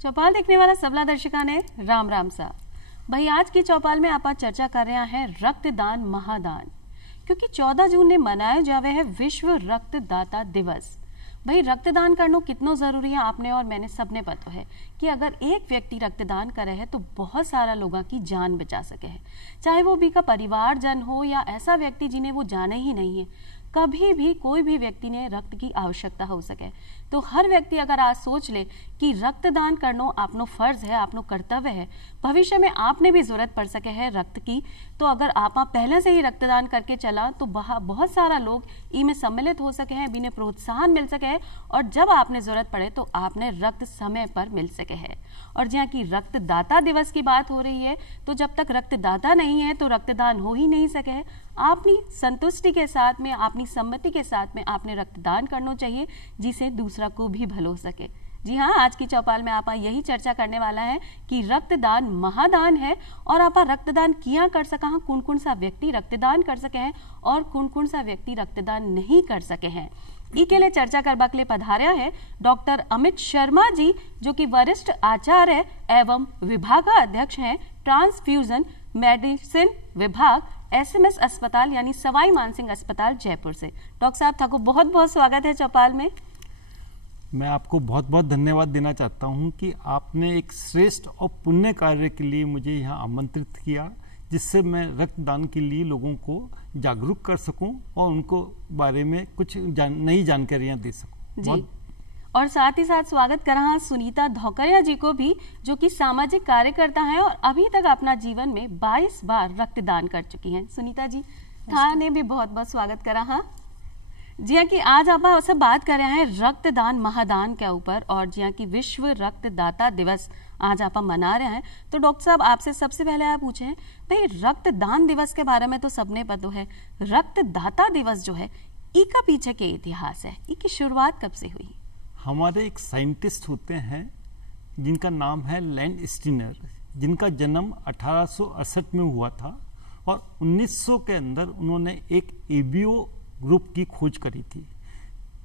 चौपाल देखने वाला सबला दर्शका ने राम राम सा भाई। आज की चौपाल में आप चर्चा कर रहे हैं रक्तदान महादान, क्योंकि 14 जून ने मनाया जावे है विश्व रक्तदाता दिवस। भाई रक्तदान करना कितना जरूरी है आपने और मैंने सबने पता है कि अगर एक व्यक्ति रक्तदान करे है तो बहुत सारा लोगों की जान बचा सके है, चाहे वो भी का परिवारजन हो या ऐसा व्यक्ति जिन्हें वो जाने ही नहीं है। कभी भी कोई भी व्यक्ति ने रक्त की आवश्यकता हो सके तो हर व्यक्ति अगर आज सोच ले कि रक्तदान करना आपनो फर्ज है, आपनो कर्तव्य है, भविष्य में आपने भी जरूरत पड़ सके है रक्त की, तो अगर आप पहले से ही रक्तदान करके चला तो बहुत सारा लोग इनमें सम्मिलित हो सके हैं, बिना प्रोत्साहन मिल सके है और जब आपने जरूरत पड़े तो आपने रक्त समय पर मिल सके है। और जहाँ की रक्तदाता दिवस की बात हो रही है तो जब तक रक्तदाता नहीं है तो रक्तदान हो ही नहीं सके है। अपनी संतुष्टि के साथ में, अपनी सम्मति के साथ में आपने रक्तदान करना चाहिए जिसे दूसरा को भी भलो सके। जी हाँ, आज की चौपाल में आप यही चर्चा करने वाला है कि रक्तदान महादान है और आप रक्तदान किया कर सका, कौन कौन सा व्यक्ति रक्तदान कर सके हैं और कौन कौन सा व्यक्ति रक्तदान नहीं कर सके हैं। के लिए चर्चा करवा के लिए पधार्या है डॉक्टर अमित शर्मा जी, जो कि वरिष्ठ आचार्य एवं विभाग अध्यक्ष हैं ट्रांसफ्यूजन मेडिसिन विभाग, SMS अस्पताल यानी सवाई मानसिंह अस्पताल जयपुर से। डॉक्टर साहब थाको बहुत बहुत स्वागत है चौपाल में। मैं आपको बहुत बहुत धन्यवाद देना चाहता हूं कि आपने एक श्रेष्ठ और पुण्य कार्य के लिए मुझे यहाँ आमंत्रित किया, जिससे मैं रक्तदान के लिए लोगों को जागरूक कर सकूं और उनको बारे में कुछ नई जानकारियां दे सकूं जी। और साथ ही साथ स्वागत कर रहा सुनीता धोकरिया जी को भी, जो कि सामाजिक कार्यकर्ता हैं और अभी तक अपना जीवन में 22 बार रक्तदान कर चुकी हैं। सुनीता जी थाने भी बहुत बहुत स्वागत कर रहा। जी हाँ, कि आज आप सब बात कर रहे हैं रक्तदान महादान के ऊपर और जी हाँ की विश्व रक्तदाता दिवस आज आप मना रहे हैं। तो डॉक्टर साहब आपसे सबसे पहले आप पूछे भाई रक्तदान दिवस के बारे में तो सबने पता है, रक्तदाता दिवस जो है इसका पीछे के इतिहास है, इसकी शुरुआत कब से हुई? हमारे एक साइंटिस्ट होते हैं जिनका नाम है लैंड स्टीनर, जिनका जन्म 1868 में हुआ था और 1900 के अंदर उन्होंने एक एबीओ ग्रुप की खोज करी थी।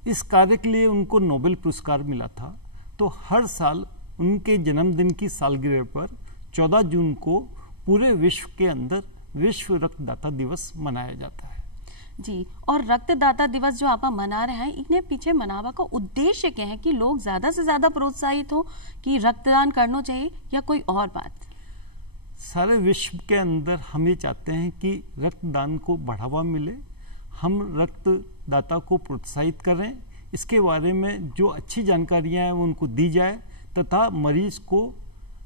इस कार्य के लिए उनको नोबेल पुरस्कार मिला था। तो हर साल उनके जन्मदिन की सालगिरह पर 14 जून को पूरे विश्व के अंदर विश्व रक्तदाता दिवस मनाया जाता है। जी, और रक्तदाता दिवस जो आप मना रहे हैं, इन्हें पीछे मनावा का उद्देश्य क्या है कि लोग ज्यादा से ज्यादा प्रोत्साहित हो कि रक्तदान करना चाहिए या कोई और बात? सारे विश्व के अंदर हम ये चाहते हैं कि रक्तदान को बढ़ावा मिले, हम रक्तदाता को प्रोत्साहित करें, इसके बारे में जो अच्छी जानकारियां हैं वो उनको दी जाए तथा मरीज को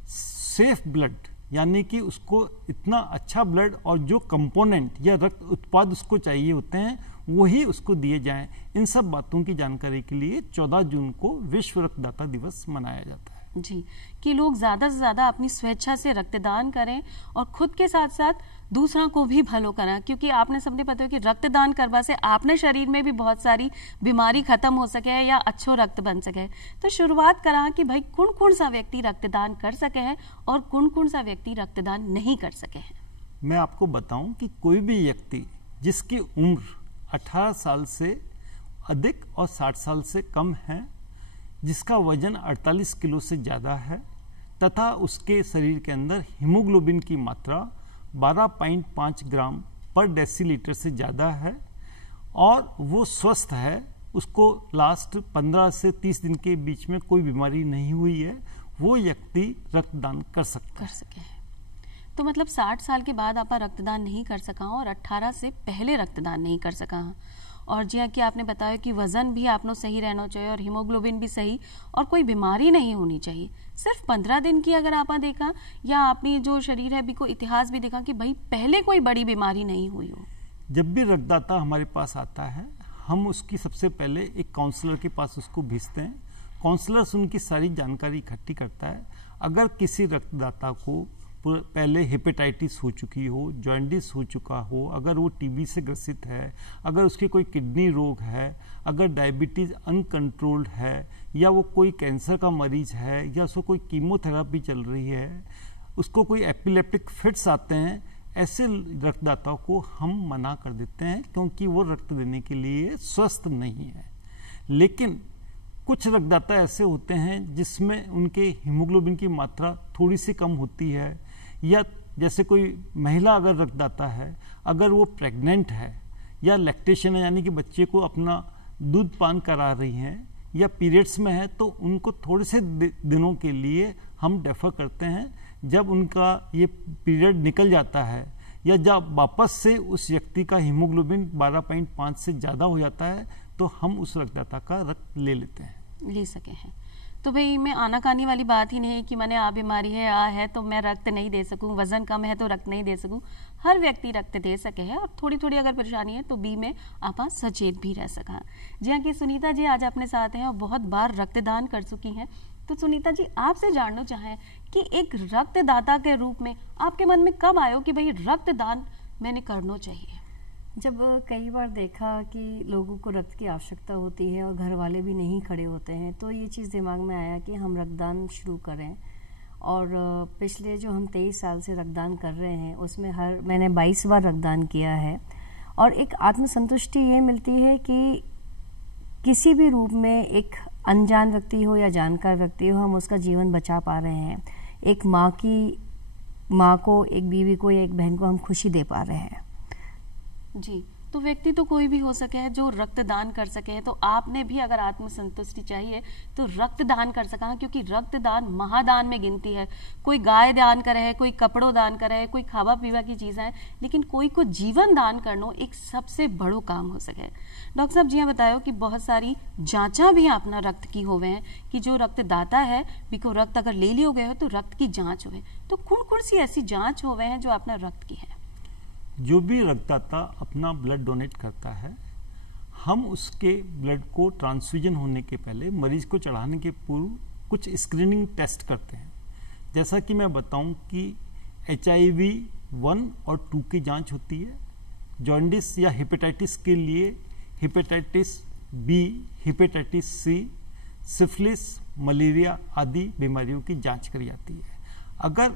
सेफ ब्लड यानी कि उसको इतना अच्छा ब्लड और जो कंपोनेंट या रक्त उत्पाद उसको चाहिए होते हैं वही उसको दिए जाएं। इन सब बातों की जानकारी के लिए 14 जून को विश्व रक्तदाता दिवस मनाया जाता है। जी, कि लोग ज्यादा से ज्यादा अपनी स्वेच्छा से रक्तदान करें और खुद के साथ साथ दूसरों को भी भलो करें, क्योंकि आपने सबने पता है कि रक्तदान करवा से आपने शरीर में भी बहुत सारी बीमारी खत्म हो सके है या अच्छो रक्त बन सके। तो शुरुआत करा कि भाई कौन कौन सा व्यक्ति रक्तदान कर सके हैं और कौन कौन सा व्यक्ति रक्तदान नहीं कर सके हैं। मैं आपको बताऊं कि कोई भी व्यक्ति जिसकी उम्र 18 साल से अधिक और 60 साल से कम है, जिसका वजन 48 किलो से ज़्यादा है तथा उसके शरीर के अंदर हीमोग्लोबिन की मात्रा 12.5 ग्राम पर डेसीलीटर से ज़्यादा है और वो स्वस्थ है, उसको लास्ट 15 से 30 दिन के बीच में कोई बीमारी नहीं हुई है, वो व्यक्ति रक्तदान कर सकता है। तो मतलब 60 साल के बाद आप रक्तदान नहीं कर सका और 18 से पहले रक्तदान नहीं कर सका। और जी हाँ कि आपने बताया कि वजन भी आपनो सही रहना चाहिए और हीमोग्लोबिन भी सही और कोई बीमारी नहीं होनी चाहिए। सिर्फ 15 दिन की अगर आपने देखा या अपनी जो शरीर है भी को इतिहास भी देखा कि भाई पहले कोई बड़ी बीमारी नहीं हुई हो। जब भी रक्तदाता हमारे पास आता है हम उसकी सबसे पहले एक काउंसलर के पास उसको भेजते हैं। काउंसलर उनकी सारी जानकारी इकट्ठी करता है। अगर किसी रक्तदाता को पहले हेपेटाइटिस हो चुकी हो, जॉन्डिस हो चुका हो, अगर वो टीबी से ग्रसित है, अगर उसके कोई किडनी रोग है, अगर डायबिटीज अनकंट्रोल्ड है या वो कोई कैंसर का मरीज है या उसको कोई कीमोथेरापी चल रही है, उसको कोई एपिलेप्टिक फिट्स आते हैं, ऐसे रक्तदाताओं को हम मना कर देते हैं क्योंकि वो रक्त देने के लिए स्वस्थ नहीं है। लेकिन कुछ रक्तदाता ऐसे होते हैं जिसमें उनके हीमोग्लोबिन की मात्रा थोड़ी सी कम होती है, या जैसे कोई महिला अगर रक्तदाता है, अगर वो प्रेग्नेंट है या लैक्टेशन है यानी कि बच्चे को अपना दूध पान करा रही हैं या पीरियड्स में है, तो उनको थोड़े से दिनों के लिए हम डेफर करते हैं। जब उनका ये पीरियड निकल जाता है या जब वापस से उस व्यक्ति का हीमोग्लोबिन 12.5 से ज़्यादा हो जाता है तो हम उस रक्तदाता का रक्त ले लेते हैं, ले सके हैं। तो भाई मैं आनाकानी वाली बात ही नहीं कि मैंने आ बीमारी है, आ है तो मैं रक्त नहीं दे सकूं, वजन कम है तो रक्त नहीं दे सकूं। हर व्यक्ति रक्त दे सके है, और थोड़ी थोड़ी अगर परेशानी है तो बी में आप सचेत भी रह सका। जी हाँ, कि सुनीता जी आज अपने साथ हैं और बहुत बार रक्तदान कर चुकी हैं। तो सुनीता जी, आपसे जानना चाहें कि एक रक्तदाता के रूप में आपके मन में कब आयो कि भाई रक्तदान मैंने करना चाहिए? जब कई बार देखा कि लोगों को रक्त की आवश्यकता होती है और घर वाले भी नहीं खड़े होते हैं, तो ये चीज़ दिमाग में आया कि हम रक्तदान शुरू करें। और पिछले जो हम 23 साल से रक्तदान कर रहे हैं उसमें मैंने 22 बार रक्तदान किया है। और एक आत्मसंतुष्टि ये मिलती है कि किसी भी रूप में एक अनजान व्यक्ति हो या जानकार व्यक्ति हो, हम उसका जीवन बचा पा रहे हैं। एक माँ को, एक बीवी को या एक बहन को हम खुशी दे पा रहे हैं। जी, तो व्यक्ति तो कोई भी हो सके है जो रक्तदान कर सके है। तो आपने भी अगर आत्मसंतुष्टि चाहिए तो रक्तदान कर सका, क्योंकि रक्तदान महादान में गिनती है। कोई गाय दान करे है, कोई कपड़ों दान करे है, कोई खावा पीवा की चीज़ें हैं, लेकिन कोई को जीवन दान करना एक सबसे बड़ो काम हो सके। डॉक्टर साहब जी, हाँ बतायो कि बहुत सारी जांचा भी अपना रक्त की होवे हैं कि जो रक्तदाता है बिको रक्त अगर ले लियो गए हो तो रक्त की जाँच होवे। तो कौन सी ऐसी जाँच होवे हैं जो अपना रक्त की है? जो भी रक्तदाता अपना ब्लड डोनेट करता है, हम उसके ब्लड को ट्रांसफ्यूजन होने के पहले, मरीज को चढ़ाने के पूर्व कुछ स्क्रीनिंग टेस्ट करते हैं। जैसा कि मैं बताऊं कि HIV 1 और 2 की जांच होती है। जॉन्डिस या हेपेटाइटिस के लिए hepatitis B, hepatitis C, syphilis, malaria आदि बीमारियों की जांच करी जाती है। अगर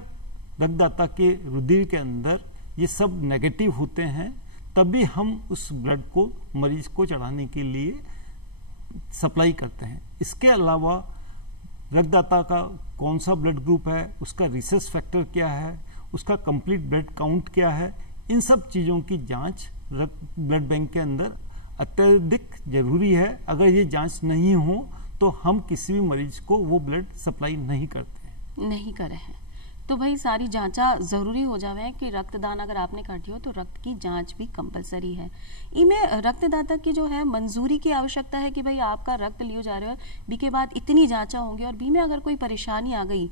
रक्तदाता के रुधिर के अंदर ये सब नेगेटिव होते हैं तभी हम उस ब्लड को मरीज को चढ़ाने के लिए सप्लाई करते हैं। इसके अलावा रक्तदाता का कौन सा ब्लड ग्रुप है, उसका रिसर्च फैक्टर क्या है, उसका कंप्लीट ब्लड काउंट क्या है, इन सब चीज़ों की जांच ब्लड बैंक के अंदर अत्यधिक जरूरी है। अगर ये जांच नहीं हो तो हम किसी भी मरीज को वो ब्लड सप्लाई नहीं करते हैं। नहीं करे हैं तो भाई सारी जांचा जरूरी हो जावे कि रक्तदान अगर आपने कर दिया हो तो रक्त की जांच भी कंपलसरी है। इमें रक्तदाता की जो है मंजूरी की आवश्यकता है कि भाई आपका रक्त लियो जा रहे हो, बी के बाद इतनी जांचा होंगी और बी में अगर कोई परेशानी आ गई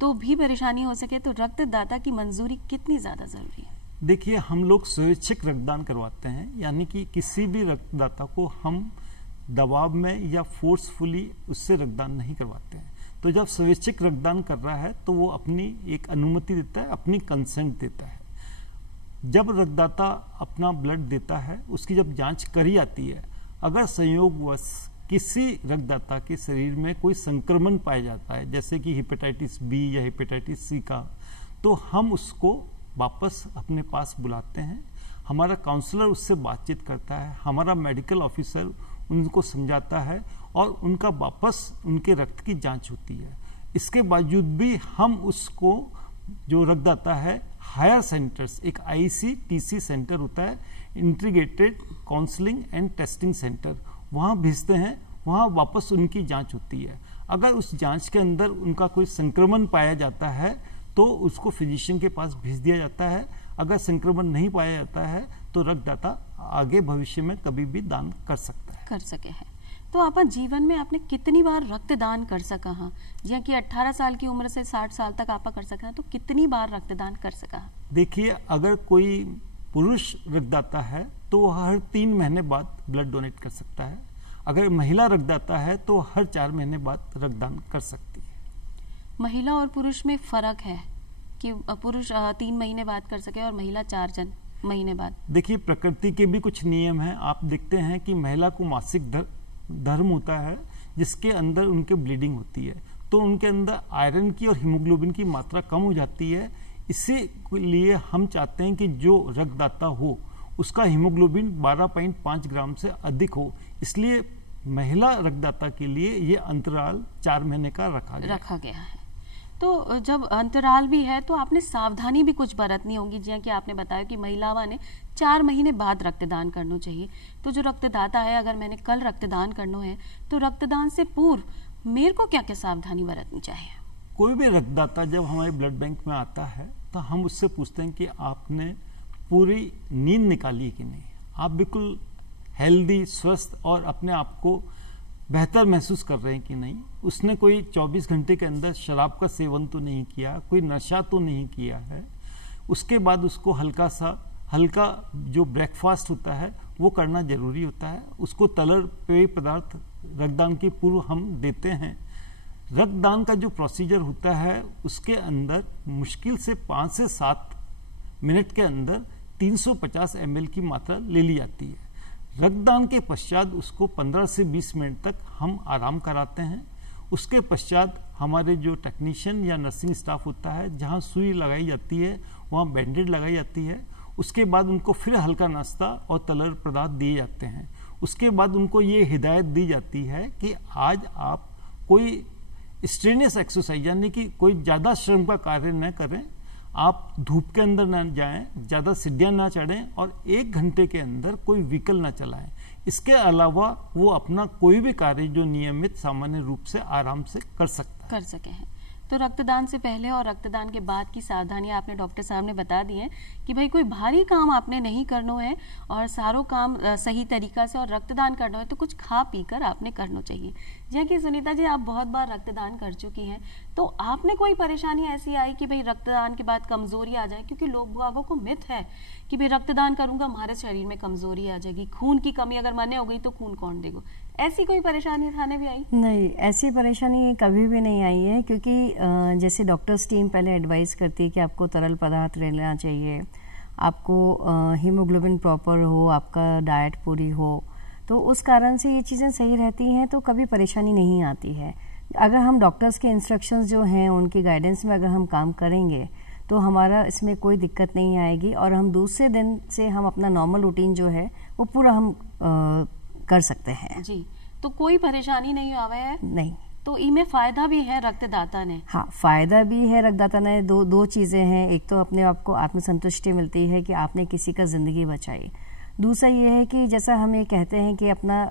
तो भी परेशानी हो सके, तो रक्तदाता की मंजूरी कितनी ज्यादा जरूरी है? देखिए, हम लोग स्वैच्छिक रक्तदान करवाते हैं, यानी कि किसी भी रक्तदाता को हम दबाव में या फोर्सफुली उससे रक्तदान नहीं करवाते हैं। तो जब स्वैच्छिक रक्तदान कर रहा है तो वो अपनी एक अनुमति देता है, अपनी कंसेंट देता है। जब रक्तदाता अपना ब्लड देता है, उसकी जब जांच करी जाती है, अगर संयोगवश किसी रक्तदाता के शरीर में कोई संक्रमण पाया जाता है, जैसे कि हेपेटाइटिस B या हेपेटाइटिस C का, तो हम उसको वापस अपने पास बुलाते हैं। हमारा काउंसलर उससे बातचीत करता है, हमारा मेडिकल ऑफिसर उनको समझाता है और उनका वापस उनके रक्त की जांच होती है। इसके बावजूद भी हम उसको, जो रक्तदाता है, हायर सेंटर्स, एक ICTC सेंटर होता है, integrated counselling and testing centre, वहाँ भेजते हैं। वहाँ वापस उनकी जांच होती है। अगर उस जांच के अंदर उनका कोई संक्रमण पाया जाता है तो उसको फिजिशियन के पास भेज दिया जाता है। अगर संक्रमण नहीं पाया जाता है तो रक्तदाता आगे भविष्य में कभी भी दान कर सकता है, कर सके है। तो आप जीवन में आपने कितनी बार रक्तदान कर सका? हाँ, जहाँ कि 18 साल की उम्र से 60 साल तक आप कर सका, तो कितनी बार रक्तदान कर सका? देखिए, अगर कोई पुरुष रक्तदाता है तो वह हर 3 महीने बाद ब्लड डोनेट कर सकता है। अगर महिला रक्तदाता है तो हर 4 महीने बाद रक्तदान कर सकती है। महिला और पुरुष में फर्क है कि पुरुष 3 महीने बाद कर सके और महिला 4 महीने बाद? देखिए, प्रकृति के भी कुछ नियम हैं। आप देखते हैं कि महिला को मासिक धर्म होता है जिसके अंदर उनके ब्लीडिंग होती है, तो उनके अंदर आयरन की और हीमोग्लोबिन की मात्रा कम हो जाती है। इसीलिए हम चाहते हैं कि जो रक्तदाता हो उसका हीमोग्लोबिन 12.5 ग्राम से अधिक हो। इसलिए महिला रक्तदाता के लिए ये अंतराल 4 महीने का रखा गया है। तो जब अंतराल भी है तो आपने सावधानी भी कुछ बरतनी होगी, जैसे कि आपने बताया कि महिलाओं ने 4 महीने बाद रक्तदान करना चाहिए। तो जो रक्तदाता है, अगर मैंने कल रक्तदान करना है तो रक्तदान से पूर्व मेरे को क्या क्या सावधानी बरतनी चाहिए? कोई भी रक्तदाता जब हमारे ब्लड बैंक में आता है तो हम उससे पूछते हैं कि आपने पूरी नींद निकाली कि नहीं, आप बिल्कुल हेल्दी, स्वस्थ और अपने आप को बेहतर महसूस कर रहे हैं कि नहीं, उसने कोई 24 घंटे के अंदर शराब का सेवन तो नहीं किया, कोई नशा तो नहीं किया है। उसके बाद उसको हल्का जो ब्रेकफास्ट होता है वो करना जरूरी होता है। उसको तलर पेय पदार्थ रक्तदान के पूर्व हम देते हैं। रक्तदान का जो प्रोसीजर होता है उसके अंदर मुश्किल से 5 से 7 मिनट के अंदर 350 ml की मात्रा ले ली जाती है। रक्तदान के पश्चात उसको 15 से 20 मिनट तक हम आराम कराते हैं। उसके पश्चात हमारे जो टेक्नीशियन या नर्सिंग स्टाफ होता है, जहां सुई लगाई जाती है वहां बैंडेज लगाई जाती है। उसके बाद उनको फिर हल्का नाश्ता और तलर पदार्थ दिए जाते हैं। उसके बाद उनको ये हिदायत दी जाती है कि आज आप कोई स्ट्रेनियस एक्सरसाइज यानी कि कोई ज़्यादा श्रम का कार्य न करें, आप धूप के अंदर ना जाएं, ज़्यादा सीढ़ियाँ ना चढ़ें और 1 घंटे के अंदर कोई व्हीकल ना चलाएं। इसके अलावा वो अपना कोई भी कार्य जो नियमित सामान्य रूप से आराम से कर सके हैं। तो रक्तदान से पहले और रक्तदान के बाद की सावधानियां आपने डॉक्टर साहब ने बता दी हैं कि भाई कोई भारी काम आपने नहीं करना है और सारों काम सही तरीका से, और रक्तदान करना है तो कुछ खा पी कर आपने करना चाहिए। जैसे कि सुनीता जी, आप बहुत बार रक्तदान कर चुकी हैं, तो आपने कोई परेशानी ऐसी आई कि भाई रक्तदान के बाद कमजोरी आ जाए? क्योंकि लोगों को मिथ है कि भाई रक्तदान करूंगा हमारे शरीर में कमजोरी आ जाएगी, खून की कमी अगर मने हो गई तो खून कौन देगा। ऐसी कोई परेशानी थाने भी आई? नहीं, ऐसी परेशानी कभी भी नहीं आई है, क्योंकि जैसे डॉक्टर्स टीम पहले एडवाइस करती है कि आपको तरल पदार्थ लेना चाहिए, आपको हीमोग्लोबिन प्रॉपर हो, आपका डाइट पूरी हो, तो उस कारण से ये चीज़ें सही रहती हैं, तो कभी परेशानी नहीं आती है। अगर हम डॉक्टर्स के इंस्ट्रक्शंस जो हैं उनकी गाइडेंस में अगर हम काम करेंगे तो हमारा इसमें कोई दिक्कत नहीं आएगी, और हम दूसरे दिन से हम अपना नॉर्मल रूटीन जो है वो पूरा हम कर सकते हैं जी। तो कोई परेशानी नहीं आवे है? नहीं। तो इनमें फायदा भी है रक्तदाता ने? हाँ, फायदा भी है रक्तदाता ने। दो चीजें हैं, एक तो अपने आप को आत्मसंतुष्टि मिलती है कि आपने किसी का जिंदगी बचाई। दूसरा ये है कि जैसा हम ये कहते हैं कि अपना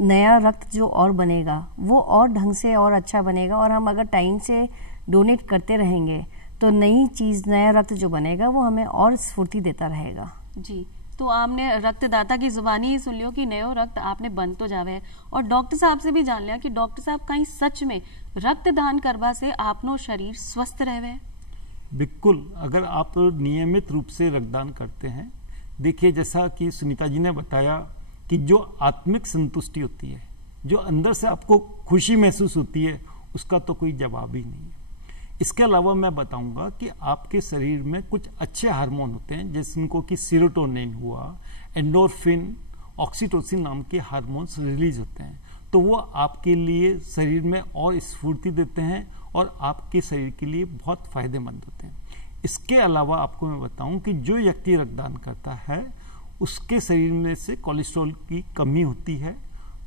नया रक्त जो और बनेगा वो और ढंग से और अच्छा बनेगा, और हम अगर टाइम से डोनेट करते रहेंगे तो नई चीज, नया रक्त जो बनेगा वो हमें और स्फूर्ति देता रहेगा जी। तो आपने रक्तदाता की जुबानी ही सुन लियो कि नयो रक्त आपने बन तो जावे है, और डॉक्टर साहब से भी जान लिया कि डॉक्टर साहब कहीं सच में रक्तदान करवा से आपनो शरीर स्वस्थ रहे? बिल्कुल, अगर आप नियमित रूप से रक्तदान करते हैं, देखिए जैसा कि सुनीता जी ने बताया कि जो आत्मिक संतुष्टि होती है, जो अंदर से आपको खुशी महसूस होती है, उसका तो कोई जवाब ही नहीं है। इसके अलावा मैं बताऊंगा कि आपके शरीर में कुछ अच्छे हार्मोन होते हैं, जिनको कि सीरोटोनिन हुआ, एंडोर्फिन, ऑक्सीटोसिन नाम के हार्मोन्स रिलीज होते हैं। तो वो आपके लिए शरीर में और स्फूर्ति देते हैं और आपके शरीर के लिए बहुत फायदेमंद होते हैं। इसके अलावा आपको मैं बताऊं कि जो व्यक्ति रक्तदान करता है उसके शरीर में से कोलेस्ट्रॉल की कमी होती है।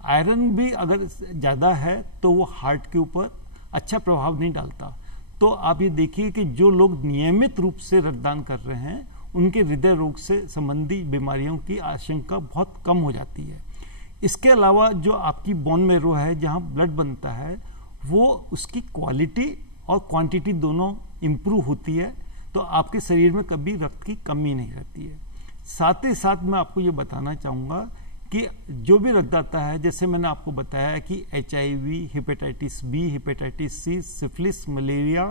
आयरन भी अगर ज़्यादा है तो वो हार्ट के ऊपर अच्छा प्रभाव नहीं डालता। तो आप ये देखिए कि जो लोग नियमित रूप से रक्तदान कर रहे हैं उनके हृदय रोग से संबंधी बीमारियों की आशंका बहुत कम हो जाती है। इसके अलावा जो आपकी बोन मैरो है, जहाँ ब्लड बनता है, वो उसकी क्वालिटी और क्वांटिटी दोनों इम्प्रूव होती है, तो आपके शरीर में कभी रक्त की कमी नहीं रहती है। साथ ही साथ मैं आपको ये बताना चाहूँगा कि जो भी रक्तदाता है, जैसे मैंने आपको बताया कि HIV, hepatitis B, hepatitis C, syphilis, malaria,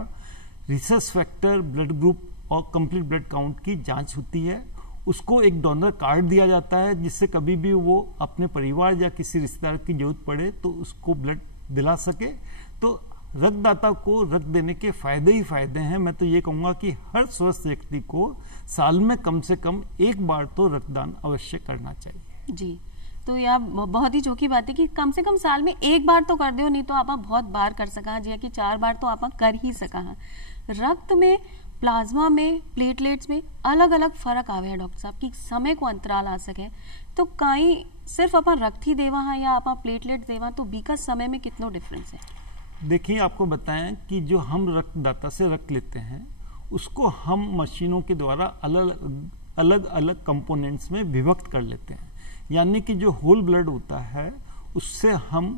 rhesus factor, blood group और कंप्लीट ब्लड काउंट की जांच होती है। उसको एक डोनर कार्ड दिया जाता है, जिससे कभी भी वो अपने परिवार या किसी रिश्तेदार की जरूरत पड़े तो उसको ब्लड दिला सके। तो रक्तदाता को रक्त देने के फायदे ही फायदे हैं। मैं तो ये कहूँगा कि हर स्वस्थ व्यक्ति को साल में कम से कम एक बार तो रक्तदान अवश्य करना चाहिए जी। तो यह बहुत ही चौकी बात है कि कम से कम साल में एक बार तो कर दो, नहीं तो आप बहुत बार कर सका जी, कि 4 बार तो आप कर ही सका। रक्त में, प्लाज्मा में, प्लेटलेट्स में अलग अलग फर्क आवे है डॉक्टर साहब, कि समय को अंतराल आ सके। तो कई सिर्फ अपन रक्त ही देवा हाँ या अपन प्लेटलेट देवा तो बी का समय में कितना डिफरेंस है? देखिए, आपको बताएं कि जो हम रक्तदाता से रक्त लेते हैं उसको हम मशीनों के द्वारा अलग अलग कंपोनेंट्स में विभक्त कर लेते हैं। यानी कि जो होल ब्लड होता है उससे हम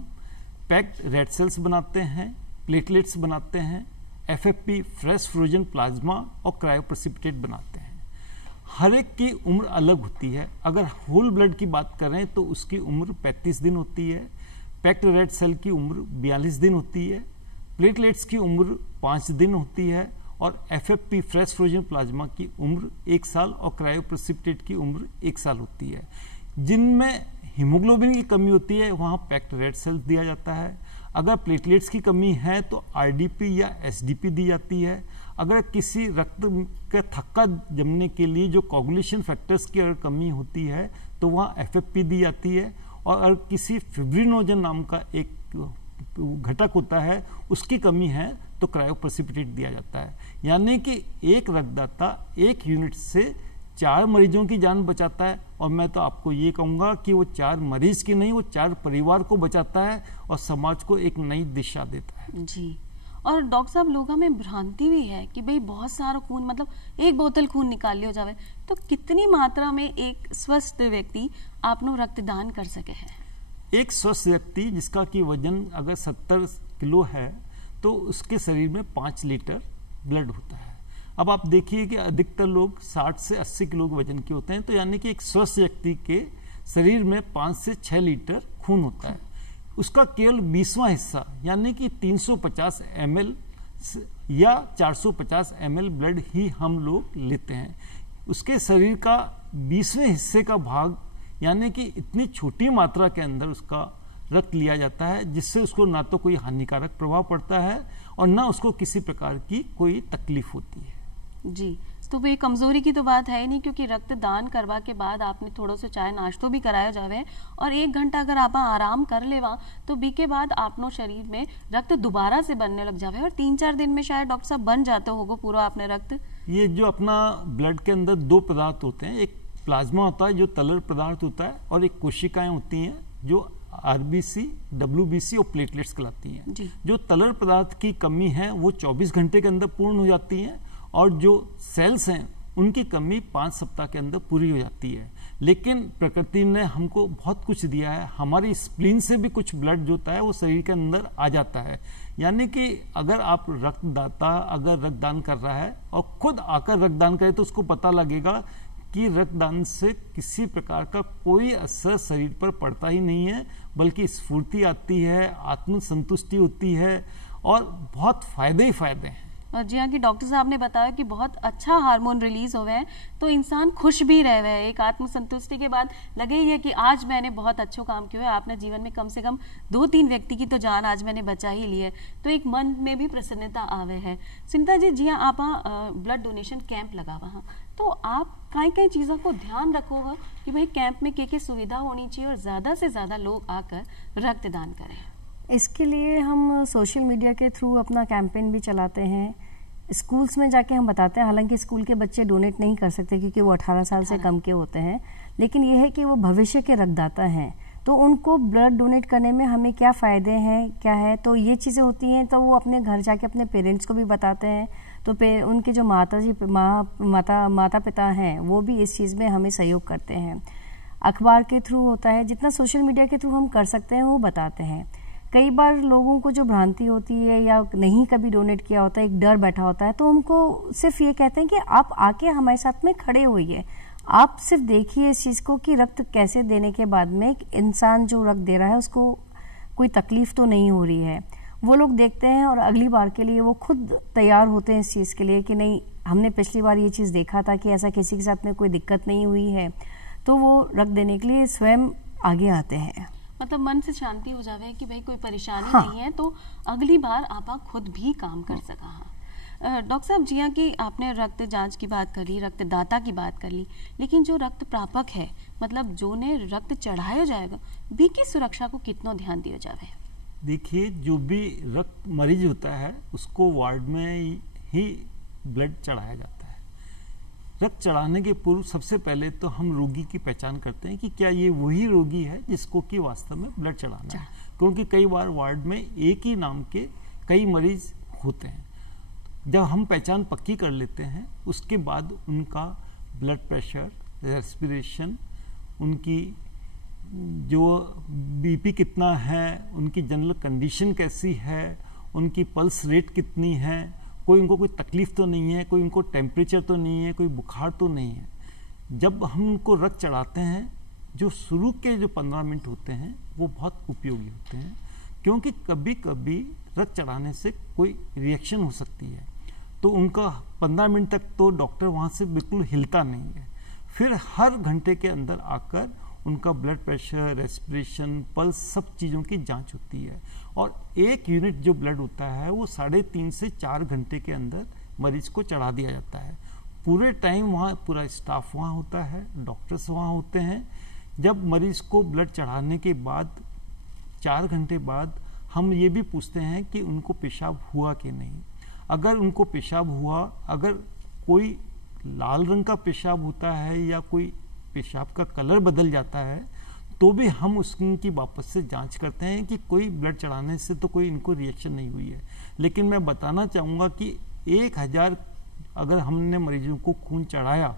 पैक्ड रेड सेल्स बनाते हैं, प्लेटलेट्स बनाते हैं, एफएफपी फ्रेश फ्रोजन प्लाज्मा और क्रायोप्रेसिपिटेट बनाते हैं। हर एक की उम्र अलग होती है। अगर होल ब्लड की बात करें तो उसकी उम्र 35 दिन होती है, पैक्ड रेड सेल की उम्र 42 दिन होती है, प्लेटलेट्स की उम्र 5 दिन होती है और एफएफपी फ्रेश फ्रोजन प्लाज्मा की उम्र 1 साल और क्रायोप्रेसिपिटेट की उम्र 1 साल होती है। जिनमें हीमोग्लोबिन की कमी होती है वहाँ पैक्ड रेड सेल्स दिया जाता है। अगर प्लेटलेट्स की कमी है तो आरडीपी या एसडीपी दी जाती है। अगर किसी रक्त का थक्का जमने के लिए जो कोगुलेशन फैक्टर्स की अगर कमी होती है तो वहाँ एफएफपी दी जाती है। और अगर किसी फिब्रिनोजन नाम का एक घटक होता है उसकी कमी है तो क्रायोप्रेसिपिटेट दिया जाता है। यानी कि एक रक्तदाता 1 यूनिट से 4 मरीजों की जान बचाता है। और मैं तो आपको ये कहूँगा कि वो 4 मरीज की नहीं, वो 4 परिवार को बचाता है और समाज को एक नई दिशा देता है। जी। और डॉक्टर साहब, लोगों में भ्रांति भी है कि भाई बहुत सारा खून, मतलब 1 बोतल खून निकाल लियो जावे, तो कितनी मात्रा में एक स्वस्थ व्यक्ति आपनो रक्तदान कर सके है? एक स्वस्थ व्यक्ति जिसका कि वजन अगर 70 किलो है तो उसके शरीर में 5 लीटर ब्लड होता है। अब आप देखिए कि अधिकतर लोग 60 से 80 किलो के वजन के होते हैं, तो यानी कि एक स्वस्थ व्यक्ति के शरीर में 5 से 6 लीटर खून होता है। उसका केवल 20वां हिस्सा यानी कि 350 ml या 450 ml ब्लड ही हम लोग लेते हैं। उसके शरीर का 20वें हिस्से का भाग यानी कि इतनी छोटी मात्रा के अंदर उसका रक्त लिया जाता है जिससे उसको ना तो कोई हानिकारक प्रभाव पड़ता है और ना उसको किसी प्रकार की कोई तकलीफ होती है। जी, तो भाई कमजोरी की तो बात है ही नहीं, क्योंकि रक्तदान करवा के बाद आपने थोड़ा सा चाय नाश्तो भी कराया जावे और 1 घंटा अगर आप आराम कर लेवा तो बी के बाद आपनो शरीर में रक्त दोबारा से बनने लग जावे और 3-4 दिन में शायद डॉक्टर साहब बन जाते होगो पूरा आपने रक्त। ये जो अपना ब्लड के अंदर 2 पदार्थ होते हैं, एक प्लाज्मा होता है जो तरल पदार्थ होता है और एक कोशिकाएं होती हैं जो आरबीसी, डब्ल्यूबीसी और प्लेटलेट्स कहलाती हैं। जो तरल पदार्थ की कमी है वो 24 घंटे के अंदर पूर्ण हो जाती है और जो सेल्स हैं उनकी कमी 5 सप्ताह के अंदर पूरी हो जाती है। लेकिन प्रकृति ने हमको बहुत कुछ दिया है। हमारी स्प्लीन से भी कुछ ब्लड जो होता है वो शरीर के अंदर आ जाता है। यानी कि अगर आप रक्तदाता अगर रक्तदान कर रहा है और खुद आकर रक्तदान करे तो उसको पता लगेगा कि रक्तदान से किसी प्रकार का कोई असर शरीर पर पड़ता ही नहीं है, बल्कि स्फूर्ति आती है, आत्मसंतुष्टि होती है और बहुत फायदे ही फायदे हैं। और जी हाँ, कि डॉक्टर साहब ने बताया कि बहुत अच्छा हार्मोन रिलीज हुए हैं तो इंसान खुश भी रहे हुए है। एक आत्मसंतुष्टि के बाद लगे ही है कि आज मैंने बहुत अच्छा काम किया है। आपने जीवन में कम से कम 2-3 व्यक्ति की तो जान आज मैंने बचा ही ली है, तो एक मन में भी प्रसन्नता आवे है। सुनीता जी, जी हाँ, आप ब्लड डोनेशन कैंप लगावा हाँ, तो आप कई चीज़ों को ध्यान रखो हो कि भाई कैंप में क्या सुविधा होनी चाहिए और ज़्यादा से ज़्यादा लोग आकर रक्तदान करें? इसके लिए हम सोशल मीडिया के थ्रू अपना कैंपेन भी चलाते हैं। स्कूल्स में जाके हम बताते हैं, हालांकि स्कूल के बच्चे डोनेट नहीं कर सकते क्योंकि वो 18 साल से कम के होते हैं, लेकिन ये है कि वो भविष्य के रक्तदाता हैं, तो उनको ब्लड डोनेट करने में हमें क्या फ़ायदे हैं, क्या है, तो ये चीज़ें होती हैं। तो वो अपने घर जाके अपने पेरेंट्स को भी बताते हैं, तो उनके जो माता पिता हैं वो भी इस चीज़ में हमें सहयोग करते हैं। अखबार के थ्रू होता है, जितना सोशल मीडिया के थ्रू हम कर सकते हैं वो बताते हैं। कई बार लोगों को जो भ्रांति होती है या नहीं कभी डोनेट किया होता है, एक डर बैठा होता है, तो उनको सिर्फ ये कहते हैं कि आप आके हमारे साथ में खड़े होइए, आप सिर्फ देखिए इस चीज़ को कि रक्त कैसे देने के बाद में एक इंसान जो रक्त दे रहा है उसको कोई तकलीफ तो नहीं हो रही है। वो लोग देखते हैं और अगली बार के लिए वो खुद तैयार होते हैं इस चीज़ के लिए कि नहीं, हमने पिछली बार ये चीज़ देखा था कि ऐसा किसी के साथ में कोई दिक्कत नहीं हुई है, तो वो रक्त देने के लिए स्वयं आगे आते हैं। मतलब मन से शांति हो जावे कि भाई कोई परेशानी नहीं है, तो अगली बार आप खुद भी काम कर सका। डॉक्टर साहब, जी हाँ, कि आपने रक्त जांच की बात करी, रक्तदाता की बात कर ली, लेकिन जो रक्त प्रापक है, मतलब जो ने रक्त चढ़ाया जाएगा, भी की सुरक्षा को कितना ध्यान दिया जावे? देखिए, जो भी रक्त मरीज होता है उसको वार्ड में ही ब्लड चढ़ाया जाता है। रक्त चढ़ाने के पूर्व सबसे पहले तो हम रोगी की पहचान करते हैं कि क्या ये वही रोगी है जिसको कि वास्तव में ब्लड चढ़ाना है, क्योंकि कई बार वार्ड में एक ही नाम के कई मरीज होते हैं। जब हम पहचान पक्की कर लेते हैं उसके बाद उनका ब्लड प्रेशर, रेस्पिरेशन, उनकी जो बीपी कितना है, उनकी जनरल कंडीशन कैसी है, उनकी पल्स रेट कितनी है, कोई उनको कोई तकलीफ तो नहीं है, कोई उनको टेम्परेचर तो नहीं है, कोई बुखार तो नहीं है। जब हम उनको रक्त चढ़ाते हैं, जो शुरू के जो 15 मिनट होते हैं वो बहुत उपयोगी होते हैं, क्योंकि कभी कभी रक्त चढ़ाने से कोई रिएक्शन हो सकती है, तो उनका 15 मिनट तक तो डॉक्टर वहाँ से बिल्कुल हिलता नहीं है। फिर हर घंटे के अंदर आकर उनका ब्लड प्रेशर, रेस्पिरेशन, पल्स, सब चीज़ों की जांच होती है। और 1 यूनिट जो ब्लड होता है वो 3.5 से 4 घंटे के अंदर मरीज को चढ़ा दिया जाता है। पूरे टाइम वहाँ पूरा स्टाफ वहाँ होता है, डॉक्टर्स वहाँ होते हैं। जब मरीज को ब्लड चढ़ाने के बाद 4 घंटे बाद हम ये भी पूछते हैं कि उनको पेशाब हुआ कि नहीं। अगर उनको पेशाब हुआ, अगर कोई लाल रंग का पेशाब होता है या कोई पेशाब का कलर बदल जाता है, तो भी हम उसकी वापस से जांच करते हैं कि कोई ब्लड चढ़ाने से तो कोई इनको रिएक्शन नहीं हुई है। लेकिन मैं बताना चाहूँगा कि 1000 अगर हमने मरीजों को खून चढ़ाया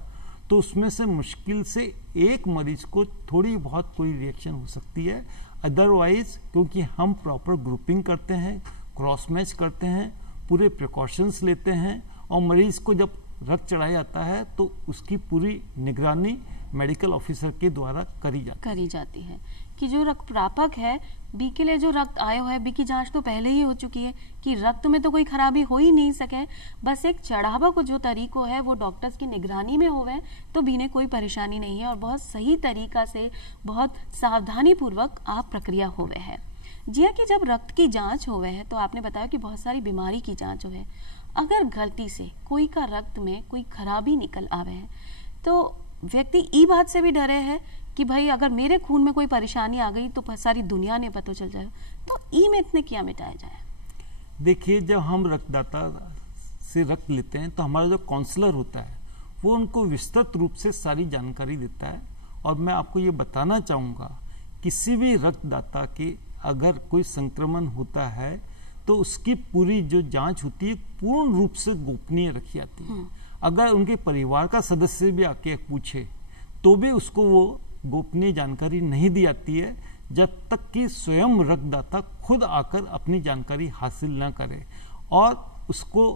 तो उसमें से मुश्किल से 1 मरीज को थोड़ी बहुत कोई रिएक्शन हो सकती है। अदरवाइज क्योंकि हम प्रॉपर ग्रुपिंग करते हैं, क्रॉस मैच करते हैं, पूरे प्रिकॉशंस लेते हैं, और मरीज को जब रक्त चढ़ाया जाता है तो उसकी पूरी निगरानी मेडिकल ऑफिसर के द्वारा करी जाती है कि जो रक्त प्रापक है, बी के लिए जो रक्त आया है, बी की जांच तो पहले ही हो चुकी है कि रक्त में तो कोई खराबी हो ही नहीं सके, बस एक चढ़ावा को जो तरीको है वो डॉक्टर्स की निगरानी में होवे तो बी ने कोई परेशानी नहीं है और बहुत सही तरीका से, बहुत सावधानी पूर्वक आप प्रक्रिया होवे है। जी कि जब रक्त की जांच होवे है तो आपने बताया कि बहुत सारी बीमारी की जांच होवे, अगर गलती से कोई का रक्त में कोई खराबी निकल आवे है तो व्यक्ति ई बात से भी डरे है कि भाई अगर मेरे खून में कोई परेशानी आ गई तो सारी दुनिया ने पता चल जाए, तो ई में इतने क्या मिटाया जाए? देखिए, जब हम रक्तदाता से रक्त लेते हैं तो हमारा जो काउंसलर होता है वो उनको विस्तृत रूप से सारी जानकारी देता है। और मैं आपको ये बताना चाहूँगा, किसी भी रक्तदाता के अगर कोई संक्रमण होता है तो उसकी पूरी जो जांच होती है पूर्ण रूप से गोपनीय रखी जाती है। अगर उनके परिवार का सदस्य भी आके पूछे तो भी उसको वो गोपनीय जानकारी नहीं दी जाती है जब तक कि स्वयं रक्तदाता खुद आकर अपनी जानकारी हासिल न करे। और उसको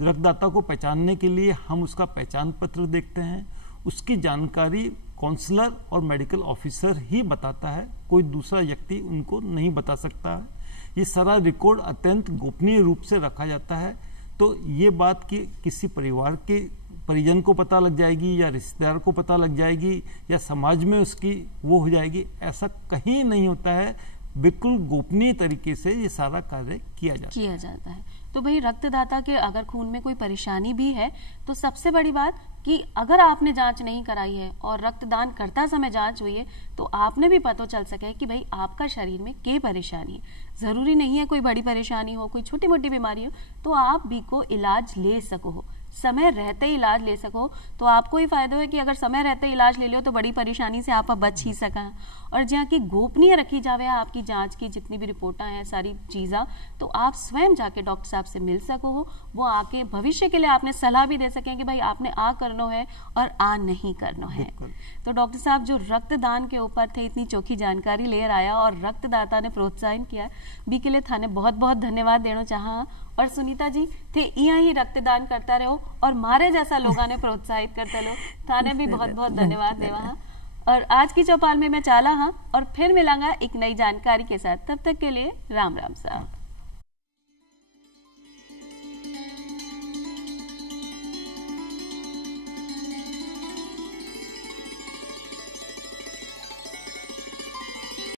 रक्तदाता को पहचानने के लिए हम उसका पहचान पत्र देखते हैं। उसकी जानकारी काउंसलर और मेडिकल ऑफिसर ही बताता है, कोई दूसरा व्यक्ति उनको नहीं बता सकता है। ये सारा रिकॉर्ड अत्यंत गोपनीय रूप से रखा जाता है। तो ये बात कि किसी परिवार के परिजन को पता लग जाएगी या रिश्तेदार को पता लग जाएगी या समाज में उसकी वो हो जाएगी, ऐसा कहीं नहीं होता है। बिल्कुल गोपनीय तरीके से ये सारा कार्य किया जाता है। तो भाई रक्तदाता के अगर खून में कोई परेशानी भी है तो सबसे बड़ी बात कि अगर आपने जांच नहीं कराई है और रक्तदान करता समय जांच हुई है तो आपने भी पता चल सके कि भाई आपका शरीर में क्या परेशानी है। जरूरी नहीं है कोई बड़ी परेशानी हो, कोई छोटी मोटी बीमारी हो, तो आप भी को इलाज ले सको, समय रहते इलाज ले सको। तो आपको ही फायदा है कि अगर समय रहते इलाज ले लो तो बड़ी परेशानी से आप बच ही सका। और जहाँ की गोपनीय रखी जावे आपकी जांच की जितनी भी रिपोर्टा हैं, सारी चीज़ा, तो आप स्वयं जाके डॉक्टर साहब से मिल सको हो। वो आके भविष्य के लिए आपने सलाह भी दे सकें कि भाई आपने आ करना है और आ नहीं करना है। तो डॉक्टर साहब जो रक्तदान के ऊपर थे इतनी चोखी जानकारी ले आया और रक्तदाता ने प्रोत्साहन किया, बी के लिए थाने बहुत बहुत धन्यवाद देना चाहा। और सुनीता जी थे यहाँ ही रक्तदान करता रहो और मारे जैसा लोगों ने प्रोत्साहित करते लो, थाने भी बहुत बहुत धन्यवाद देवा। और आज की चौपाल में मैं चाला हाँ और फिर मिलांगा एक नई जानकारी के साथ। तब तक के लिए राम राम साहब।